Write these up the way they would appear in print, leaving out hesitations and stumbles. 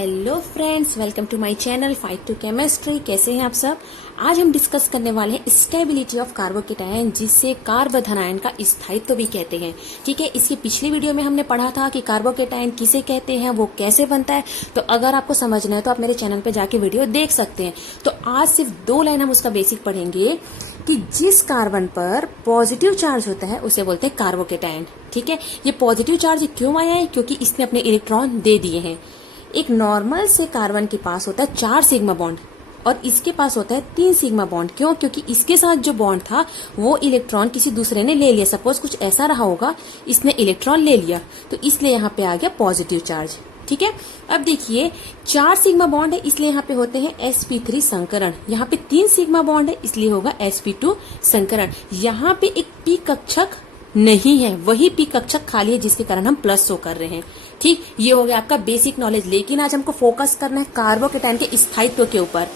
Hello friends, welcome to my channel fight to chemistry. कैसे हैं आप सब। आज हम डिस्कस करने वाले हैं स्टेबिलिटी ऑफ कार्बोकेटायन, जिसे कार्बोधनायन का स्थायित्व भी कहते हैं। ठीक है, इसकी पिछली वीडियो में हमने पढ़ा था कि कार्बोकेटायन किसे कहते हैं, वो कैसे बनता है। तो अगर आपको समझना है तो आप मेरे चैनल पे जाके वीडियो देख सकते हैं। तो आज सिर्फ 2 लाइन हम उसका बेसिक पढ़ेंगे कि जिस कार्बन पर पॉजिटिव चार्ज होता है उसे बोलते हैं कार्बोकेटायन। ठीक है, ये पॉजिटिव चार्ज क्यों आया है? क्योंकि इसने अपने इलेक्ट्रॉन दे दिए हैं। एक नॉर्मल से कार्बन के पास होता है 4 सिग्मा बॉन्ड और इसके पास होता है 3 सिग्मा बॉन्ड। क्यों? क्योंकि इसके साथ जो बॉन्ड था वो इलेक्ट्रॉन किसी दूसरे ने ले लिया। सपोज कुछ ऐसा रहा होगा, इसने इलेक्ट्रॉन ले लिया तो इसलिए यहाँ पे आ गया पॉजिटिव चार्ज। ठीक है, अब देखिए 4 सिग्मा बॉन्ड है इसलिए यहाँ पे होते हैं sp3 संकरण। यहाँ पे 3 सिग्मा बॉन्ड है इसलिए होगा sp2 संकरण। यहाँ पे एक पी कक्षक नहीं है, वही पी कक्षक खाली है जिसके कारण हम प्लस शो कर रहे हैं। ठीक, ये हो गया आपका बेसिक नॉलेज। लेकिन आज हमको फोकस करना है कार्बोकेटायन के स्थायित्व के ऊपर।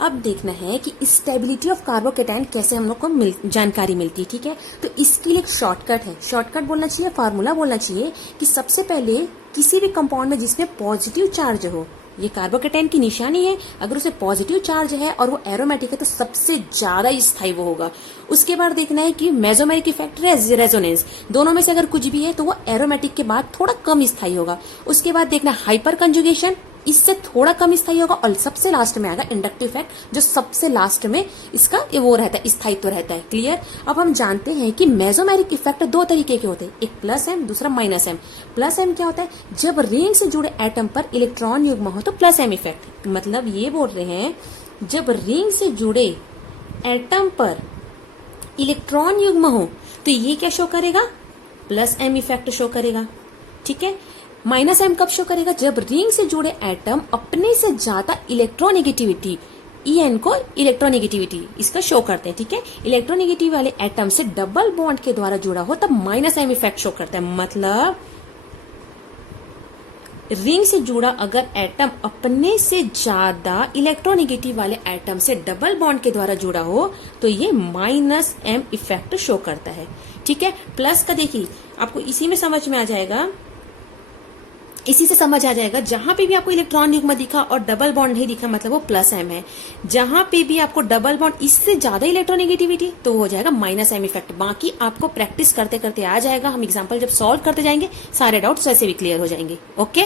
अब देखना है कि स्टेबिलिटी ऑफ कार्बोकेटायन कैसे हम लोग को जानकारी मिलती है। ठीक है, तो इसके लिए एक शॉर्टकट है। शॉर्टकट बोलना चाहिए, फार्मूला बोलना चाहिए कि सबसे पहले किसी भी कंपाउंड में जिसमें पॉजिटिव चार्ज हो, ये कार्बोकेटायन की निशानी है, अगर उसे पॉजिटिव चार्ज है और वो एरोमेटिक है तो सबसे ज्यादा स्थायी वो होगा। उसके बाद देखना है कि मेसोमेरिक इफेक्ट, रेजोनेंस, दोनों में से अगर कुछ भी है तो वो एरोमेटिक के बाद थोड़ा कम स्थायी होगा। उसके बाद देखना हाइपर कंजुगेशन, इससे थोड़ा कम स्थायी होगा। और सबसे लास्ट में आएगा इंडक्टिव इफेक्ट, जो सबसे लास्ट में इसका वो रहता है, स्थायित्व रहता है। क्लियर। अब हम जानते हैं कि मेसोमेरिक इफेक्ट 2 तरीके के होते हैं, एक प्लस एम, दूसरा माइनस एम। प्लस एम क्या होता है? जब रिंग से जुड़े एटम पर इलेक्ट्रॉन युग्म हो तो प्लस एम इफेक्ट। मतलब ये बोल रहे हैं जब रिंग से जुड़े एटम पर इलेक्ट्रॉन युग्म हो तो ये क्या शो करेगा? प्लस एम इफेक्ट शो करेगा। ठीक है, माइनस एम कब शो करेगा? जब रिंग से जुड़े एटम अपने से ज्यादा इलेक्ट्रोनेगेटिविटी, En को इलेक्ट्रोनेगेटिविटी इसका शो करते हैं। ठीक है, इलेक्ट्रोनेगेटिव वाले एटम से डबल बॉन्ड के द्वारा जुड़ा हो तब माइनस एम इफेक्ट शो करता है। मतलब रिंग से जुड़ा अगर एटम अपने से ज्यादा इलेक्ट्रोनेगेटिव वाले एटम से डबल बॉन्ड के द्वारा जुड़ा हो तो ये माइनस एम इफेक्ट शो करता है। ठीक है, प्लस का देखिए आपको इसी में समझ में आ जाएगा, इसी से समझ आ जाएगा। जहां पे भी आपको इलेक्ट्रॉन युग्म दिखा और डबल बॉन्ड नहीं दिखा मतलब वो प्लस एम है। जहां पे भी आपको डबल बॉन्ड इससे ज्यादा इलेक्ट्रोनेगेटिविटी तो हो जाएगा माइनस एम इफेक्ट। बाकी आपको प्रैक्टिस करते करते आ जाएगा। हम एग्जांपल जब सॉल्व करते जाएंगे सारे डाउट्स वैसे भी क्लियर हो जाएंगे। ओके,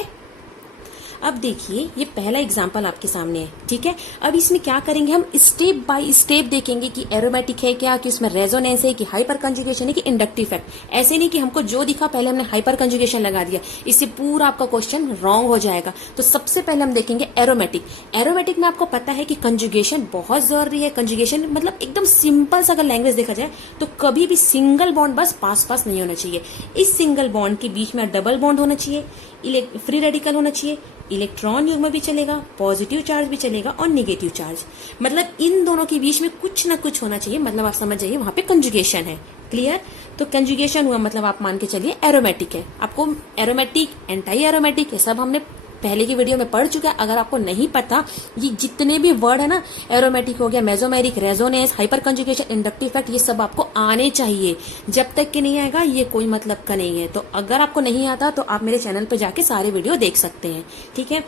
अब देखिए ये पहला एग्जाम्पल आपके सामने है। ठीक है, अब इसमें क्या करेंगे हम स्टेप बाय स्टेप देखेंगे कि एरोमेटिक है क्या, कि उसमें रेजोनेंस है, कि हाइपर कंजुगेशन है, कि इंडक्टिव इफेक्ट। ऐसे नहीं कि हमको जो दिखा पहले हमने हाइपर कंजुगेशन लगा दिया, इससे पूरा आपका क्वेश्चन रॉन्ग हो जाएगा। तो सबसे पहले हम देखेंगे एरोमेटिक। एरोमेटिक में आपको पता है कि कंजुगेशन बहुत जरूरी है। कंजुगेशन मतलब एकदम सिंपल सा अगर लैंग्वेज देखा जाए तो कभी भी सिंगल बॉन्ड बस पास पास नहीं होना चाहिए। इस सिंगल बॉन्ड के बीच में डबल बॉन्ड होना चाहिए, फ्री रेडिकल होना चाहिए, इलेक्ट्रॉन युग्म भी चलेगा, पॉजिटिव चार्ज भी चलेगा और नेगेटिव चार्ज। मतलब इन दोनों के बीच में कुछ ना कुछ होना चाहिए। मतलब आप समझ जाइए वहां पे कंजुगेशन है। क्लियर। तो कंजुगेशन हुआ मतलब आप मान के चलिए एरोमेटिक है। आपको एरोमेटिक, एंटी एरोमेटिक ये सब हमने पहले की वीडियो में पढ़ चुका है। अगर आपको नहीं पता, ये जितने भी वर्ड है ना, एरोमेटिक हो गया, mesomeric, resonance, hyper conjugation, inductive effect, ये सब आपको आने चाहिए। जब तक कि नहीं आएगा ये कोई मतलब का नहीं है। तो अगर आपको नहीं आता तो आप मेरे चैनल पे जाके सारे वीडियो देख सकते हैं। ठीक है,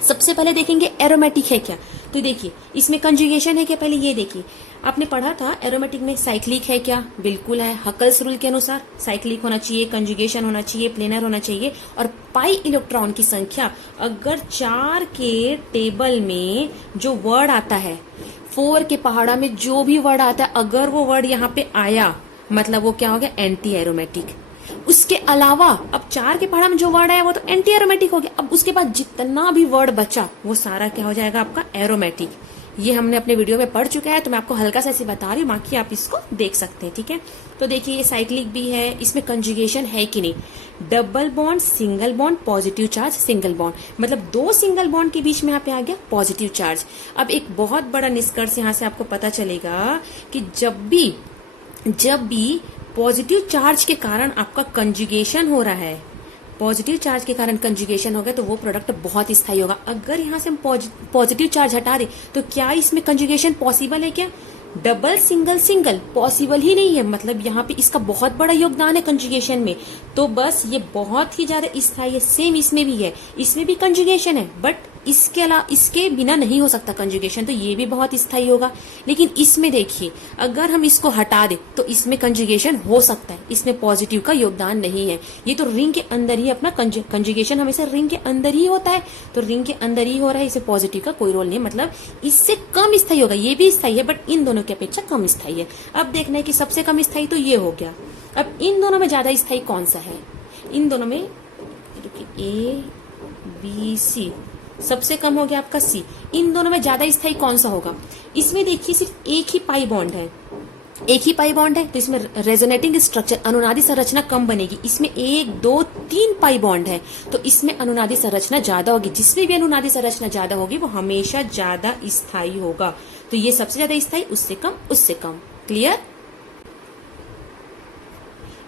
सबसे पहले देखेंगे एरोमेटिक है क्या। तो देखिए इसमें कंजुगेशन है क्या, पहले ये देखिए। आपने पढ़ा था एरोमेटिक में साइक्लिक है क्या? बिल्कुल है। हकल्स रूल के अनुसार साइक्लिक होना चाहिए, कंजुगेशन होना चाहिए, प्लेनर होना चाहिए। और पाई इलेक्ट्रॉन की संख्या अगर 4 के टेबल में जो वर्ड आता है, 4 के पहाड़ा में जो भी वर्ड आता है, अगर वो वर्ड यहाँ पे आया मतलब वो क्या हो गया? Anti aromatic. उसके अलावा अब 4 के पहाड़ा में जो वर्ड आया वो तो एंटी एरोमेटिक हो गया। अब उसके बाद जितना भी वर्ड बचा वो सारा क्या हो जाएगा? आपका एरोमेटिक। ये हमने अपने वीडियो में पढ़ चुका है तो मैं आपको हल्का सा ऐसे बता रही हूँ, बाकी आप इसको देख सकते हैं। ठीक है, तो देखिए ये साइक्लिक भी है, इसमें कंजुगेशन है कि नहीं? Double bond, single bond, positive charge, single bond, मतलब 2 सिंगल बॉन्ड के बीच में यहाँ पे आ गया पॉजिटिव चार्ज। अब एक बहुत बड़ा निष्कर्ष यहाँ से आपको पता चलेगा कि जब भी पॉजिटिव चार्ज के कारण आपका कंजुगेशन हो रहा है, पॉजिटिव चार्ज के कारण कंजुगेशन हो गया तो वो प्रोडक्ट बहुत स्थायी होगा। अगर यहाँ से हम पॉजिटिव चार्ज हटा दे तो क्या इसमें कंजुगेशन पॉसिबल है क्या? डबल सिंगल सिंगल पॉसिबल ही नहीं है, मतलब यहाँ पे इसका बहुत बड़ा योगदान है कंजुगेशन में। तो बस ये बहुत ही ज्यादा स्थायी है। सेम इसमें भी है, इसमें भी कंजुगेशन है, बट इसके अलावा इसके बिना नहीं हो सकता कंजुगेशन, तो ये भी बहुत स्थायी होगा। लेकिन इसमें देखिए, अगर हम इसको हटा दे तो इसमें कंजुगेशन हो सकता है, इसमें पॉजिटिव का योगदान नहीं है। ये तो रिंग के अंदर ही अपना कंजुगेशन हमेशा रिंग के अंदर ही होता है, तो रिंग के अंदर ही हो रहा है, इसे पॉजिटिव का कोई रोल नहीं, मतलब इससे कम स्थायी होगा। ये भी स्थायी है बट इन दोनों की अपेक्षा कम स्थायी है। अब देखना है कि सबसे कम स्थायी तो ये हो गया। अब इन दोनों में ज्यादा स्थायी कौन सा है? इन दोनों में ए बी सी, सबसे कम हो गया आपका सी। इन दोनों में ज्यादा स्थायी कौन सा होगा? इसमें देखिए सिर्फ एक ही पाई बॉन्ड है, एक ही पाई बॉन्ड है, तो इसमें रेजोनेटिंग स्ट्रक्चर अनुनादी संरचना कम बनेगी। इसमें 1 2 3 पाई बॉन्ड है, तो इसमें अनुनादी संरचना ज्यादा होगी। जिसमें भी अनुनादी संरचना ज्यादा होगी वो हमेशा ज्यादा स्थायी होगा। तो ये सबसे ज्यादा स्थायी, उससे कम, उससे कम। क्लियर?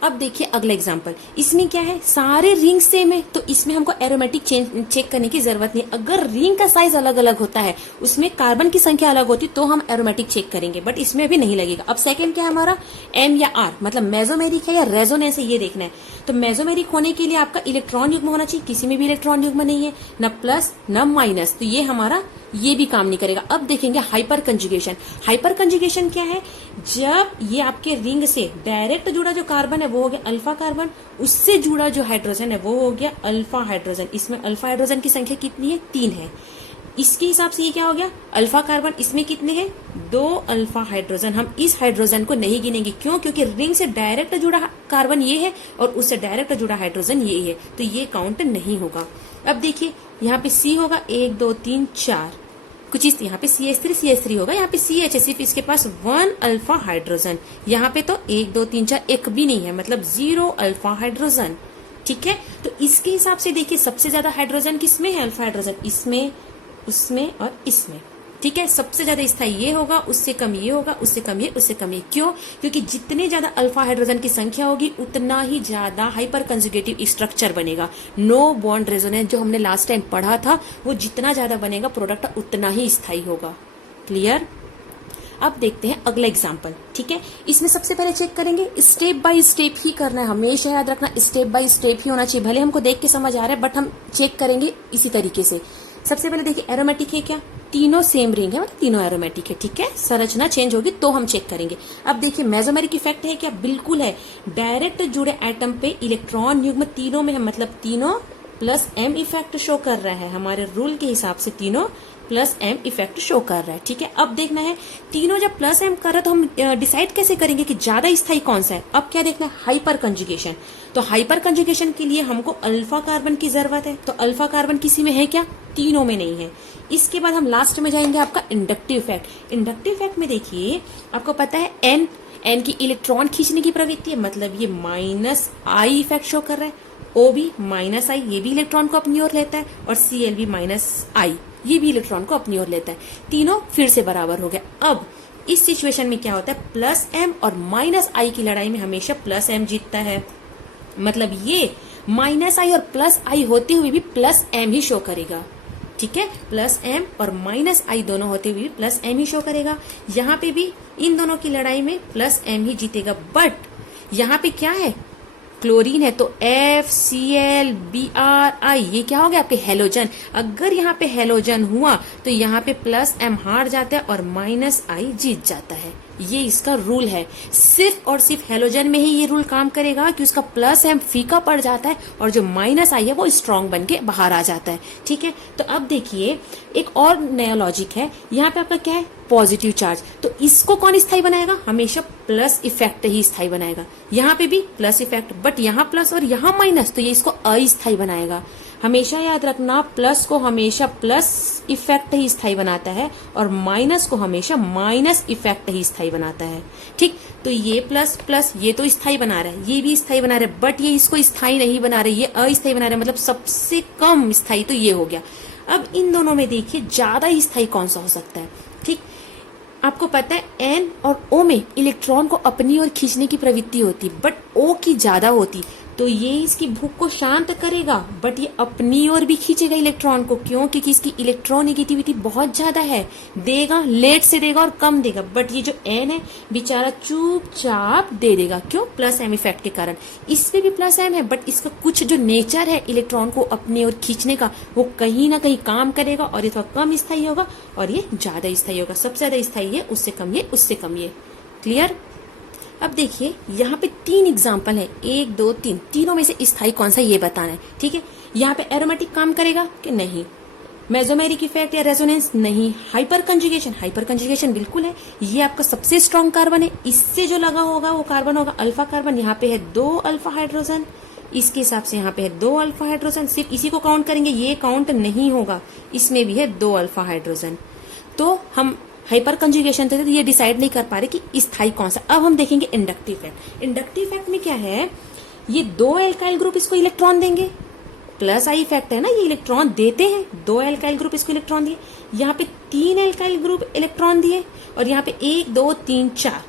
अब देखिए अगला एग्जांपल। इसमें क्या है, सारे रिंग सेम है, तो इसमें हमको एरोमेटिक चेक करने की जरूरत नहीं। अगर रिंग का साइज अलग अलग होता है, उसमें कार्बन की संख्या अलग होती, तो हम एरोमेटिक चेक करेंगे, बट इसमें भी नहीं लगेगा। अब सेकंड क्या है हमारा, एम या आर, मतलब मेसोमेरिक है या रेजोनेंस है, ये देखना है। तो मेसोमेरिक होने के लिए आपका इलेक्ट्रॉन युग्म होना चाहिए, किसी में भी इलेक्ट्रॉन युग्म नहीं है, न प्लस न माइनस, तो ये हमारा ये भी काम नहीं करेगा। अब देखेंगे हाइपर कंजुगेशन। हाइपर कंजुगेशन क्या है, जब ये आपके रिंग से डायरेक्ट जुड़ा जो कार्बन है वो हो गया अल्फा कार्बन, उससे जुड़ा जो हाइड्रोजन है वो हो गया अल्फा हाइड्रोजन। इसमें अल्फा हाइड्रोजन की संख्या कितनी है? 3 है। इसके हिसाब से ये क्या हो गया, अल्फा कार्बन। इसमें कितने हैं? 2 अल्फा हाइड्रोजन। हम इस हाइड्रोजन को नहीं गिनेंगे, क्यों? क्योंकि रिंग से डायरेक्ट जुड़ा कार्बन ये है और उससे डायरेक्ट जुड़ा हाइड्रोजन ये है, तो ये काउंट नहीं होगा। अब देखिए यहाँ पे सी होगा 1 2 3 4, कुछ इस यहाँ पे CH3 होगा, यहाँ पे CH है, सिर्फ इसके पास 1 अल्फा हाइड्रोजन। यहाँ पे तो 1 2 3 4 एक भी नहीं है, मतलब 0 अल्फा हाइड्रोजन। ठीक है, तो इसके हिसाब से देखिए सबसे ज्यादा हाइड्रोजन किसमें है? अल्फा हाइड्रोजन, इसमें, उसमें और इसमें। ठीक है, सबसे ज्यादा स्थायी ये होगा, उससे कम ये होगा, उससे कम ये, उससे कम ये। क्यों? क्योंकि जितने ज्यादा अल्फा हाइड्रोजन की संख्या होगी उतना ही ज्यादा हाइपर कंजुगेटिव स्ट्रक्चर बनेगा। नो बॉन्ड रेजोनेंस जो हमने लास्ट टाइम पढ़ा था, वो जितना ज्यादा बनेगा प्रोडक्ट उतना ही स्थायी होगा। क्लियर? अब देखते हैं अगला एग्जाम्पल। ठीक है, इसमें सबसे पहले चेक करेंगे, स्टेप बाय स्टेप ही करना है, हमेशा याद रखना स्टेप बाय स्टेप ही होना चाहिए। भले हमको देख के समझ आ रहा है बट हम चेक करेंगे इसी तरीके से। सबसे पहले देखिए एरोमेटिक है क्या? तीनों सेम रिंग है, मतलब तीनों एरोमेटिक है। ठीक है, संरचना चेंज होगी तो हम चेक करेंगे। अब देखिए मेसोमेरिक इफेक्ट है क्या? बिल्कुल है। डायरेक्ट जुड़े एटम पे इलेक्ट्रॉन युग्म तीनों में है, मतलब तीनों प्लस m इफेक्ट शो कर रहा है। हमारे रूल के हिसाब से तीनों प्लस m इफेक्ट शो कर रहा है। ठीक है, अब देखना है तीनों जब प्लस m कर रहा है तो हम डिसाइड कैसे करेंगे कि ज्यादा स्थायी कौन सा है? अब क्या देखना है, हाइपर कंजुगेशन। तो हाइपर कंजुगेशन के लिए हमको अल्फा कार्बन की जरूरत है, तो अल्फा कार्बन किसी में है क्या? तीनों में नहीं है। इसके बाद हम लास्ट में जाएंगे आपका इंडक्टिव इफेक्ट। इंडक्टिव इफेक्ट में देखिए आपको पता है एन की इलेक्ट्रॉन खींचने की प्रवृत्ति है, मतलब ये -I इफेक्ट शो कर रहा है। O भी -I, ये भी इलेक्ट्रॉन को अपनी ओर लेता है, और Cl भी -I, ये भी इलेक्ट्रॉन को अपनी ओर लेता है। तीनों फिर से बराबर हो गया। अब इस सिचुएशन में क्या होता है, प्लस m और -I की लड़ाई में हमेशा प्लस m जीतता है। मतलब ये -I और प्लस I होते हुए भी प्लस m ही शो करेगा। ठीक है, प्लस m और -I दोनों होते हुए भी प्लस m ही शो करेगा। यहाँ पे भी इन दोनों की लड़ाई में प्लस m ही जीतेगा। बट यहाँ पे क्या है, क्लोरीन है, तो FCl Br ये क्या हो गया आपके हेलोजन। अगर यहाँ पे हेलोजन हुआ तो यहाँ पे प्लस m हार जाता है और -I जीत जाता है। ये इसका रूल है। सिर्फ और सिर्फ हेलोजन में ही ये रूल काम करेगा कि उसका प्लस m फीका पड़ जाता है और जो -I है वो स्ट्रांग बन के बाहर आ जाता है। ठीक है, तो अब देखिए एक और नया लॉजिक है। यहाँ पे आपका क्या है, पॉजिटिव चार्ज, तो इसको कौन स्थायी बनाएगा? हमेशा प्लस इफेक्ट ही स्थायी बनाएगा। यहाँ पे भी प्लस इफेक्ट, बट यहाँ प्लस और यहाँ माइनस, तो ये इसको अस्थायी बनाएगा। हमेशा याद रखना प्लस को हमेशा प्लस इफेक्ट ही स्थायी बनाता है और माइनस को हमेशा माइनस इफेक्ट ही स्थायी बनाता है। ठीक, तो ये प्लस प्लस ये तो स्थायी बना रहा है, ये भी स्थायी बना रहा है, बट ये इसको स्थायी नहीं बना रहे, ये अस्थायी बना रहे, मतलब सबसे कम स्थायी तो ये हो गया। अब इन दोनों में देखिए ज्यादा स्थायी कौन सा हो सकता है। ठीक, आपको पता है N और O में इलेक्ट्रॉन को अपनी ओर खींचने की प्रवृत्ति होती, बट O की ज्यादा होती, तो ये इसकी भूख को शांत करेगा, बट ये अपनी ओर भी खींचेगा इलेक्ट्रॉन को। क्यों? क्योंकि इसकी इलेक्ट्रोनेगेटिविटी बहुत ज्यादा है। देगा, लेट से देगा और कम देगा, बट ये जो एन है बेचारा चुपचाप दे देगा। क्यों? प्लस एम इफेक्ट के कारण। इसमें भी प्लस एम है, बट इसका कुछ जो नेचर है इलेक्ट्रॉन को अपनी ओर खींचने का, वो कहीं ना कहीं काम करेगा और ये थोड़ा कम स्थायी होगा और ये ज्यादा स्थायी होगा। सबसे ज्यादा स्थायी है, उससे कम ये, उससे कम ये। क्लियर? अब देखिए यहाँ पे 3 एग्जाम्पल है, 1 2 3, तीनों में से स्थायी कौन सा ये बताना है। ठीक है, यहाँ पे एरोमेटिक काम करेगा कि नहीं, मेसोमेरिक इफेक्ट या रेजोनेंस नहीं, हाइपर कंजुगेशन बिल्कुल है। ये आपका सबसे स्ट्रॉन्ग कार्बन है, इससे जो लगा होगा वो कार्बन होगा अल्फा कार्बन। यहाँ पे है 2 अल्फा हाइड्रोजन, इसके हिसाब से यहाँ पे है 2 अल्फा हाइड्रोजन। सिर्फ इसी को काउंट करेंगे, ये काउंट नहीं होगा। इसमें भी है 2 अल्फा हाइड्रोजन। तो हम हाइपर कंजुगेशन थे तो ये डिसाइड नहीं कर पा रहे कि स्थायी कौन सा। अब हम देखेंगे इंडक्टिव इफेक्ट। इंडक्टिव इफेक्ट में क्या है, ये 2 एल्काइल ग्रुप इसको इलेक्ट्रॉन देंगे, प्लस आई इफेक्ट है ना, ये इलेक्ट्रॉन देते हैं। 2 एल्काइल ग्रुप इसको इलेक्ट्रॉन दिए, यहाँ पे 3 एल्काइल ग्रुप इलेक्ट्रॉन दिए और यहाँ पे 1 2 3 4।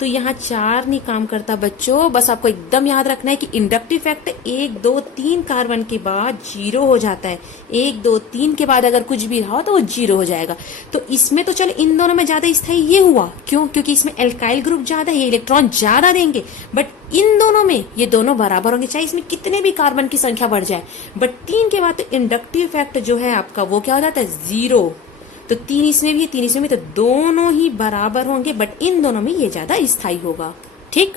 तो यहाँ 4 नहीं काम करता बच्चों। बस आपको एकदम याद रखना है कि इंडक्टिव इफेक्ट 1 2 3 कार्बन के बाद 0 हो जाता है। 1 2 3 के बाद अगर कुछ भी रहा तो वो 0 हो जाएगा। तो इसमें तो चलो इन दोनों में ज्यादा स्थायी ये हुआ। क्यों? क्योंकि इसमें एल्काइल ग्रुप ज्यादा है, ये इलेक्ट्रॉन ज्यादा देंगे। बट इन दोनों में ये दोनों बराबर होंगे, चाहे इसमें कितने भी कार्बन की संख्या बढ़ जाए। बट 3 के बाद तो इंडक्टिव इफेक्ट जो है आपका वो क्या हो जाता है, 0। तो 3 इसमें भी है, 3 इसमें भी, तो दोनों ही बराबर होंगे, बट इन दोनों में ये ज्यादा स्थायी होगा। ठीक,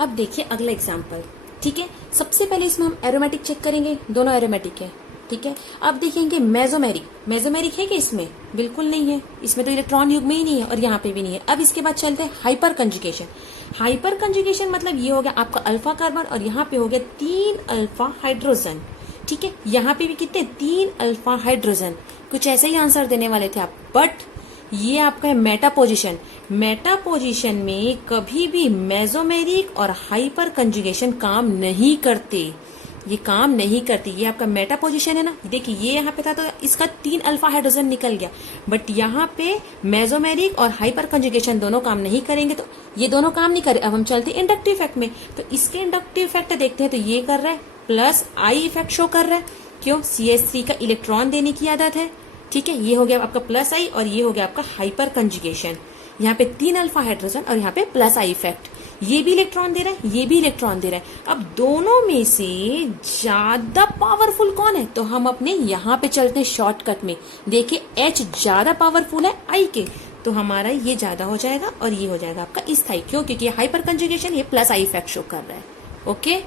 अब देखिए अगला एग्जांपल। ठीक है, सबसे पहले इसमें हम एरोमेटिक चेक करेंगे, दोनों एरोमेटिक है। ठीक है, अब देखेंगे मेसोमेरिक है कि इसमें बिल्कुल नहीं है, इसमें तो इलेक्ट्रॉन युग्म ही नहीं है और यहाँ पे भी नहीं है। अब इसके बाद चलते हैं हाइपर कंजुगेशन मतलब ये हो गया आपका अल्फा कार्बन और यहाँ पे हो गया 3 अल्फा हाइड्रोजन। ठीक है, यहाँ पे भी कितने, 3 अल्फा हाइड्रोजन। कुछ ऐसे ही आंसर देने वाले थे आप, बट ये आपका है मेटा पोजीशन में कभी भी मेसोमेरिक और हाइपर कंजुगेशन काम नहीं करते, ये काम नहीं करती। ये आपका मेटा पोजीशन है ना, देखिए ये यहाँ पे था तो इसका 3 अल्फा हाइड्रोजन निकल गया, बट यहाँ पे मेसोमेरिक और हाइपर कंजुगेशन दोनों काम नहीं करेंगे, तो ये दोनों काम नहीं करे। अब हम चलते हैं इंडक्टिव इफेक्ट में, तो इसके इंडक्टिव इफेक्ट देखते हैं। तो ये कर रहा है प्लस आई इफेक्ट शो कर रहा है। क्यों? CH3 का इलेक्ट्रॉन देने की आदत है। ठीक है, ये हो गया आपका प्लस आई और ये हो गया आपका हाइपर कंजुगेशन। यहाँ पे 3 अल्फा हाइड्रोजन और यहाँ पे प्लस आई इफेक्ट। ये भी इलेक्ट्रॉन दे रहा है, ये भी इलेक्ट्रॉन दे रहा है। अब दोनों में से ज्यादा पावरफुल कौन है, तो हम अपने यहाँ पे चलते हैं शॉर्टकट में। देखिए H ज्यादा पावरफुल है I के, तो हमारा ये ज्यादा हो जाएगा और ये हो जाएगा आपका स्थायी। क्यों? क्योंकि हाइपर कंजुगेशन, ये प्लस आई इफेक्ट शो कर रहा है। ओके,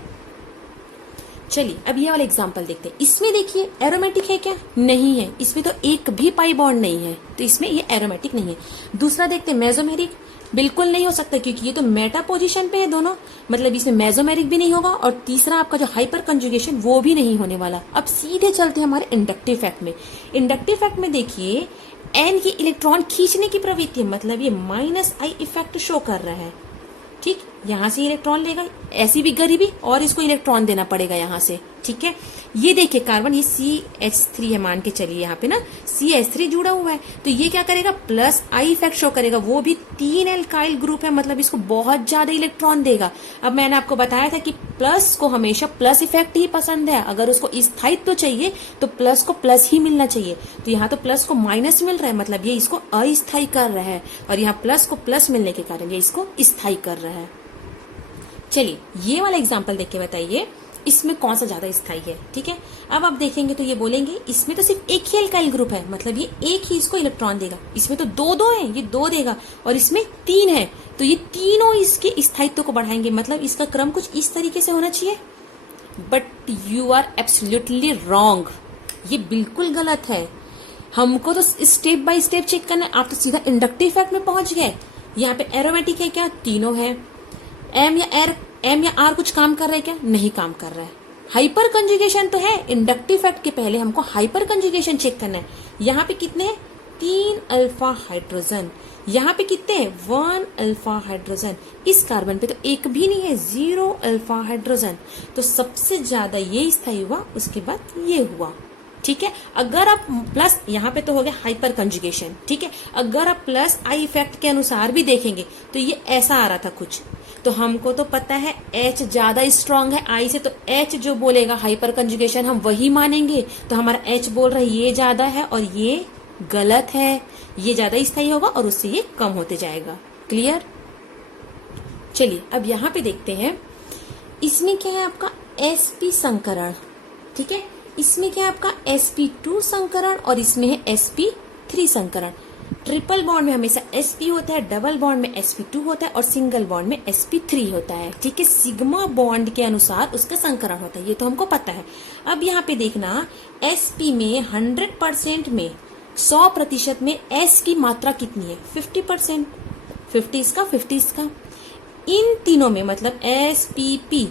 चलिए अब ये वाला एग्जांपल देखते हैं। इसमें देखिए एरोमेटिक है क्या, नहीं है, इसमें तो एक भी पाई बॉन्ड नहीं है, तो इसमें ये एरोमेटिक नहीं है। दूसरा देखते हैं मेसोमेरिक, बिल्कुल नहीं हो सकता क्योंकि ये तो मेटा पोजीशन पे है दोनों, मतलब इसमें मेसोमेरिक भी नहीं होगा। और तीसरा आपका जो हाइपर कंजुगेशन वो भी नहीं होने वाला। अब सीधे चलते हैं हमारे इंडक्टिव इफेक्ट में। इंडक्टिव इफेक्ट में देखिए एन की इलेक्ट्रॉन खींचने की प्रवृत्ति है, मतलब ये माइनस आई इफेक्ट शो कर रहा है। ठीक, यहां से इलेक्ट्रॉन लेगा, ऐसी भी गरीबी, और इसको इलेक्ट्रॉन देना पड़ेगा यहां से। ठीक है, ये देखिए कार्बन, ये CH3 है मान के चलिए, यहाँ पे ना CH3 जुड़ा हुआ है, तो ये क्या करेगा, प्लस आई इफेक्ट शो करेगा। वो भी 3 एल्काइल ग्रुप है, मतलब इसको बहुत ज्यादा इलेक्ट्रॉन देगा। अब मैंने आपको बताया था कि प्लस को हमेशा प्लस इफेक्ट ही पसंद है, अगर उसको स्थायित्व चाहिए तो प्लस को प्लस ही मिलना चाहिए। तो यहाँ तो प्लस को माइनस मिल रहा है, मतलब ये इसको अस्थायी कर रहा है, और यहाँ प्लस को प्लस मिलने के कारण ये इसको स्थायी कर रहा है। चलिए ये वाला एग्जाम्पल देख के बताइए इसमें कौन सा ज्यादा स्थायी है। ठीक है, अब आप देखेंगे तो ये बोलेंगे इसमें तो सिर्फ एक ही एल्काइल ग्रुप है, मतलब ये एक ही इसको इलेक्ट्रॉन देगा। इसमें तो 2 है, ये 2 देगा, और इसमें 3 है, तो ये तीनों इसके स्थायित्व को बढ़ाएंगे। मतलब इसका क्रम कुछ इस तरीके से होना चाहिए, but you are absolutely wrong, ये बिल्कुल गलत है। हमको तो स्टेप बाय स्टेप चेक करना है, आप तो सीधा इंडक्टिव इफेक्ट में पहुंच गए। यहाँ पे एरोमेटिक है क्या, तीनों है। एम या आर कुछ काम कर रहा है क्या, नहीं काम कर रहा है। हाइपर कंजुगेशन तो है, इंडक्टिव इफेक्ट के पहले हमको हाइपर कंजुगेशन चेक करना है। यहाँ पे कितने हैं, 3 अल्फा हाइड्रोजन, यहाँ पे कितने हैं, 1 अल्फा हाइड्रोजन। इस कार्बन पे तो एक भी नहीं है, 0 अल्फा हाइड्रोजन। तो सबसे ज्यादा ये स्थायी हुआ, उसके बाद ये हुआ। ठीक है, अगर आप प्लस, यहाँ पे तो हो गया हाइपर कंजुगेशन। ठीक है, अगर आप प्लस आई इफेक्ट के अनुसार भी देखेंगे तो ये ऐसा आ रहा था कुछ, तो तो हमको तो पता है H ज्यादा स्ट्रांग है I से, तो H जो बोलेगा हाइपर कंजुगेशन हम वही मानेंगे। तो हमारा H बोल रहा है ये ज्यादा है और ये गलत है, ये ज्यादा स्थायी होगा और उससे ये कम होते जाएगा। क्लियर? चलिए अब यहाँ पे देखते हैं, इसमें क्या है आपका sp संकरण, ठीक है। इसमें क्या है आपका sp2 संकरण और इसमें है sp3 संकरण। ट्रिपल बॉन्ड में हमेशा sp होता है, डबल बॉन्ड में sp2 होता है और सिंगल बॉन्ड में sp3 होता है, ठीक है। सिग्मा बॉन्ड के अनुसार उसका संकरण होता है, ये तो हमको पता है। अब यहाँ पे देखना sp में 100% में 100% में s की मात्रा कितनी है? 50%। 50 इसका 50 इसका। इन तीनों में मतलब spp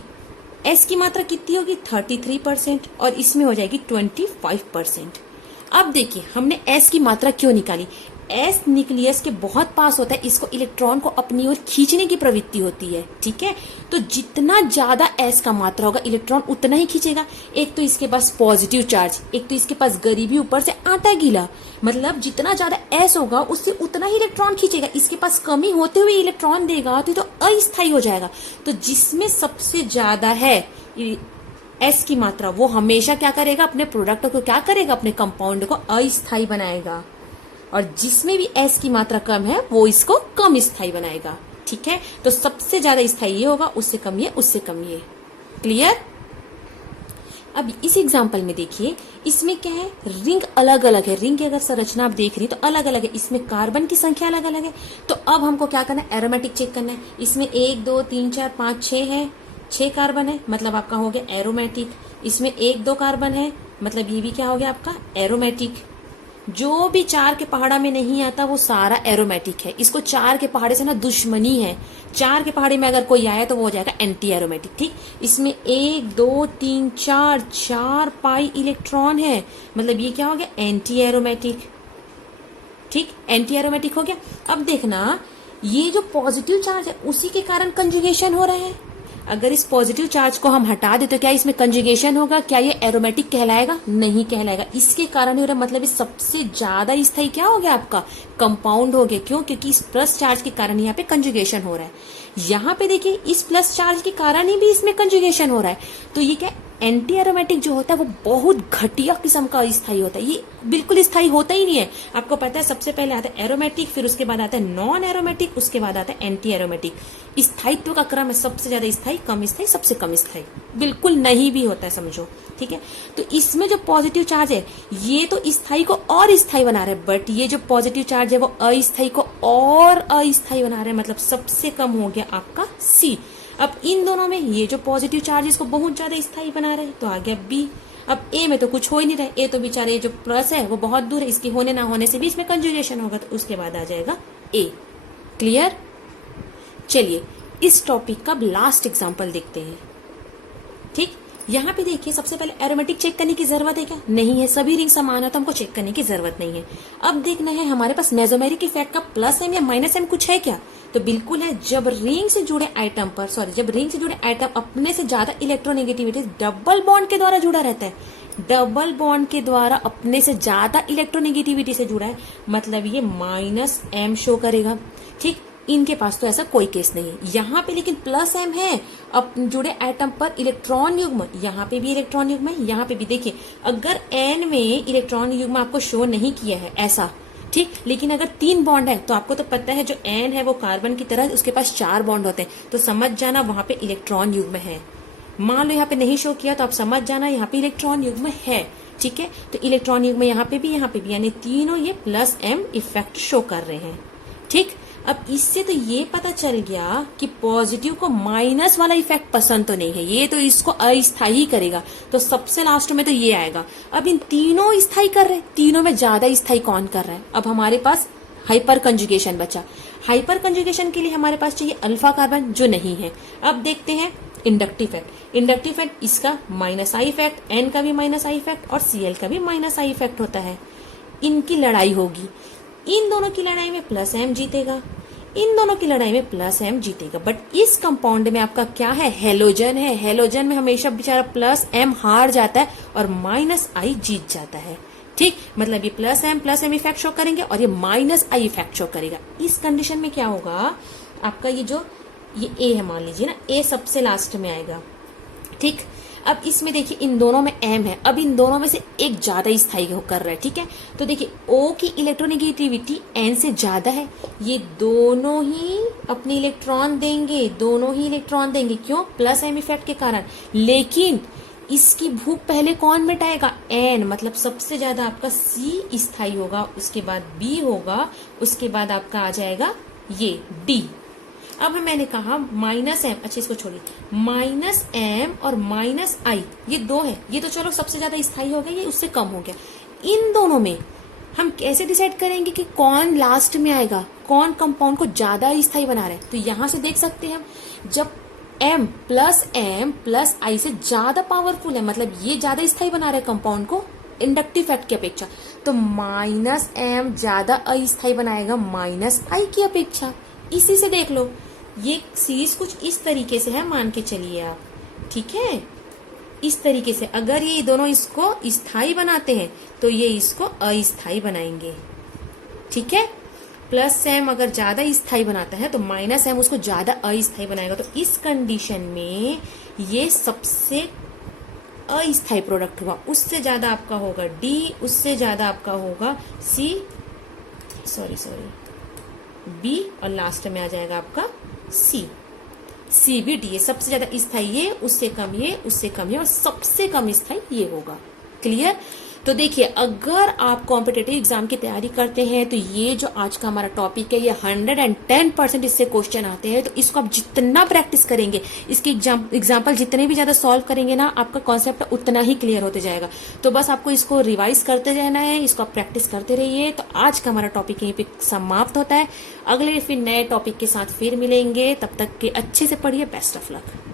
s की मात्रा कितनी होगी? 33% और इसमें हो जाएगी 25%। अब देखिए हमने s की मात्रा क्यों निकाली? s न्यूक्लियस के बहुत पास होता है, इसको इलेक्ट्रॉन को अपनी ओर खींचने की प्रवृत्ति होती है, ठीक है। तो जितना ज्यादा s का मात्रा होगा इलेक्ट्रॉन उतना ही खींचेगा। एक तो इसके पास पॉजिटिव चार्ज, एक तो इसके पास गरीबी, ऊपर से आटा गीला, मतलब जितना ज्यादा s होगा उससे उतना ही इलेक्ट्रॉन खींचेगा। इसके पास कमी होते हुए इलेक्ट्रॉन देगा तो अस्थायी हो जाएगा। तो जिसमें सबसे ज्यादा है s की मात्रा वो हमेशा क्या करेगा? अपने प्रोडक्ट को क्या करेगा? अपने कंपाउंड को अस्थायी बनाएगा। और जिसमें भी s की मात्रा कम है वो इसको कम स्थायी बनाएगा, ठीक है। तो सबसे ज्यादा स्थायी ये होगा, उससे कम ये, उससे कम ये। क्लियर? अब इस एग्जांपल में देखिए, इसमें क्या है? रिंग अलग अलग है। रिंग की अगर संरचना आप देख रही तो अलग अलग है, इसमें कार्बन की संख्या अलग अलग है। तो अब हमको क्या करना है? एरोमेटिक चेक करना है। इसमें 1 2 3 4 5 6 है, 6 कार्बन है, मतलब आपका हो गया एरोमेटिक। इसमें 1 2 कार्बन है, मतलब ये भी क्या हो गया आपका? एरोमेटिक। जो भी 4 के पहाड़ा में नहीं आता वो सारा एरोमेटिक है। इसको 4 के पहाड़े से ना दुश्मनी है। 4 के पहाड़े में अगर कोई आया तो वो हो जाएगा एंटी एरोमेटिक, ठीक। इसमें 1 2 3 4 पाई इलेक्ट्रॉन है, मतलब ये क्या हो गया? एंटी एरोमेटिक, ठीक। एंटी एरोमेटिक हो गया। अब देखना ये जो पॉजिटिव चार्ज है उसी के कारण कंजुगेशन हो रहा है। अगर इस पॉजिटिव चार्ज को हम हटा दे तो क्या इसमें कंजुगेशन होगा? क्या ये एरोमेटिक कहलाएगा? नहीं कहलाएगा। इसके कारण ही हो रहा है, मतलब ये सबसे ज्यादा स्थायी क्या हो गया आपका? कंपाउंड हो गया। क्यों? क्योंकि इस प्लस चार्ज के कारण यहाँ पे कंजुगेशन हो रहा है। यहाँ पे देखिए इस प्लस चार्ज के कारण ही भी इसमें कंजुगेशन हो रहा है। तो ये क्या? एंटी एरोमेटिक जो होता है वो बहुत घटिया किस्म का स्थायी होता है, ये बिल्कुल स्थायी होता ही नहीं है। आपको पता है सबसे पहले आता है एरोमेटिक, फिर उसके बाद आता है नॉन एरोमेटिक, उसके बाद आता है एंटी एरोमेटिक। स्थायित्व का क्रम है सबसे ज्यादा स्थायी, कम स्थायी, सबसे कम स्थायी, बिल्कुल नहीं भी होता है, समझो, ठीक है। तो इसमें जो पॉजिटिव चार्ज है ये तो स्थायी को और स्थायी बना रहे हैं, बट ये जो पॉजिटिव चार्ज है वो अस्थायी को और अस्थायी बना रहे हैं, मतलब सबसे कम हो गया आपका C। अब इन दोनों में ये जो पॉजिटिव चार्ज इसको बहुत ज्यादा स्थायी बना रहे हैं, तो आ गया B। अब A में तो कुछ हो ही नहीं रहा है, A तो बेचारे ये जो प्लस है वो बहुत दूर है, इसके होने ना होने से भी इसमें कंजुगेशन होगा, तो उसके बाद आ जाएगा A। क्लियर? चलिए इस टॉपिक का लास्ट एग्जांपल देखते हैं, ठीक। यहाँ पे देखिए सबसे पहले एरोमेटिक चेक करने की जरूरत है क्या? नहीं है, सभी रिंग समान है तो हमको चेक करने की जरूरत नहीं है। अब देखना है हमारे पास मेसोमेरिक इफेक्ट का प्लस एम या माइनस एम कुछ है क्या? तो बिल्कुल है। जब रिंग से जुड़े आइटम अपने से ज्यादा इलेक्ट्रोनेगेटिविटी डबल बॉन्ड के द्वारा जुड़ा रहता है, डबल बॉन्ड के द्वारा अपने से ज्यादा इलेक्ट्रोनेगेटिविटी से जुड़ा है, मतलब ये माइनस एम शो करेगा, ठीक। इनके पास तो ऐसा कोई केस नहीं है। यहाँ पे लेकिन प्लस एम है, अब जुड़े एटम पर इलेक्ट्रॉन युग्म, यहाँ पे भी इलेक्ट्रॉन युग्म है, यहाँ पे भी देखिए अगर एन में इलेक्ट्रॉन युग्म आपको शो नहीं किया है ऐसा, ठीक, लेकिन अगर 3 बॉन्ड है तो आपको तो पता है जो एन है वो कार्बन की तरह उसके पास 4 बॉन्ड होते हैं, तो समझ जाना वहां पे इलेक्ट्रॉन युग्म है। मान लो यहाँ पे नहीं शो किया तो आप समझ जाना यहाँ पे इलेक्ट्रॉन युग्म है, ठीक है। तो इलेक्ट्रॉन युग्म यहाँ पे भी यानी तीनों ये प्लस एम इफेक्ट शो कर रहे हैं, ठीक। अब इससे तो ये पता चल गया कि पॉजिटिव को माइनस वाला इफेक्ट पसंद तो नहीं है, ये तो इसको अस्थायी करेगा, तो सबसे लास्ट में तो ये आएगा। अब इन तीनों स्थायी कर रहे हैं, तीनों में ज्यादा स्थायी कौन कर रहा है? अब हमारे पास हाइपर कंजुगेशन बचा। हाइपर कंजुगेशन के लिए हमारे पास चाहिए अल्फा कार्बन, जो नहीं है। अब देखते हैं इंडक्टिव इफेक्ट। इंडक्टिव इफेक्ट इसका माइनस आई इफेक्ट, एन का भी माइनस आई इफेक्ट और सीएल का भी माइनस आई इफेक्ट होता है। इनकी लड़ाई होगी, इन दोनों की लड़ाई में प्लस एम जीतेगा, इन दोनों की लड़ाई में प्लस एम जीतेगा। बट इस कंपाउंड में आपका क्या है? हेलोजन है। हेलोजन में हमेशा बेचारा प्लस एम हार जाता है और माइनस आई जीत जाता है, ठीक। मतलब ये प्लस एम इफेक्ट शो करेंगे और ये माइनस आई इफेक्ट शो करेगा। इस कंडीशन में क्या होगा आपका? ये जो ये ए है मान लीजिए ना, ए सबसे लास्ट में आएगा। ठीक, अब इसमें देखिए इन दोनों में m है, अब इन दोनों में से एक ज्यादा स्थायी कर रहा है। ठीक है, तो देखिए O की इलेक्ट्रोनेगेटिविटी n से ज्यादा है, ये दोनों ही अपने इलेक्ट्रॉन देंगे, दोनों ही इलेक्ट्रॉन देंगे। क्यों? प्लस m इफेक्ट के कारण। लेकिन इसकी भूख पहले कौन मिटाएगा? n, मतलब सबसे ज्यादा आपका C स्थायी होगा, उसके बाद B होगा, उसके बाद आपका आ जाएगा ये D। अब मैंने कहा माइनस एम, अच्छा इसको छोड़िए, माइनस एम और माइनस आई ये दो है, ये तो चलो सबसे ज्यादा स्थायी हो गया, ये उससे कम हो गया। इन दोनों में हम कैसे डिसाइड करेंगे कि कौन लास्ट में आएगा, कौन कंपाउंड को ज्यादा स्थायी बना रहा है? तो यहां से देख सकते हैं हम, जब एम प्लस आई से ज्यादा पावरफुल है, मतलब ये ज्यादा स्थायी बना रहा है कंपाउंड को इंडक्टिव फैक्ट की अपेक्षा, तो माइनस एम ज्यादा अस्थायी बनाएगा माइनस आई की अपेक्षा। इसी से देख लो, ये सीरीज कुछ इस तरीके से है, मान के चलिए आप। ठीक है, इस तरीके से अगर ये दोनों इसको स्थायी बनाते हैं तो ये इसको अस्थायी बनाएंगे। ठीक है, प्लस एम अगर ज्यादा स्थायी बनाता है तो माइनस एम उसको ज्यादा अस्थायी बनाएगा। तो इस कंडीशन में ये सबसे अस्थायी प्रोडक्ट हुआ, उससे ज्यादा आपका होगा डी, उससे ज्यादा आपका होगा सी, सॉरी बी, और लास्ट में आ जाएगा आपका सी। सी बी डी, ये सबसे ज्यादा स्थायी ये, उससे कम ये, उससे कम ये, और सबसे कम स्थायी ये होगा। क्लियर? तो देखिए, अगर आप कॉम्पिटेटिव एग्जाम की तैयारी करते हैं तो ये जो आज का हमारा टॉपिक है, ये 110% इससे क्वेश्चन आते हैं। तो इसको आप जितना प्रैक्टिस करेंगे, इसके एग्जाम्पल जितने भी ज्यादा सॉल्व करेंगे ना, आपका कॉन्सेप्ट उतना ही क्लियर होते जाएगा। तो बस आपको इसको रिवाइज करते रहना है, इसको आप प्रैक्टिस करते रहिए। तो आज का हमारा टॉपिक यहीं पे समाप्त होता है। अगले फिर नए टॉपिक के साथ फिर मिलेंगे, तब तक के अच्छे से पढ़िए। Best of luck.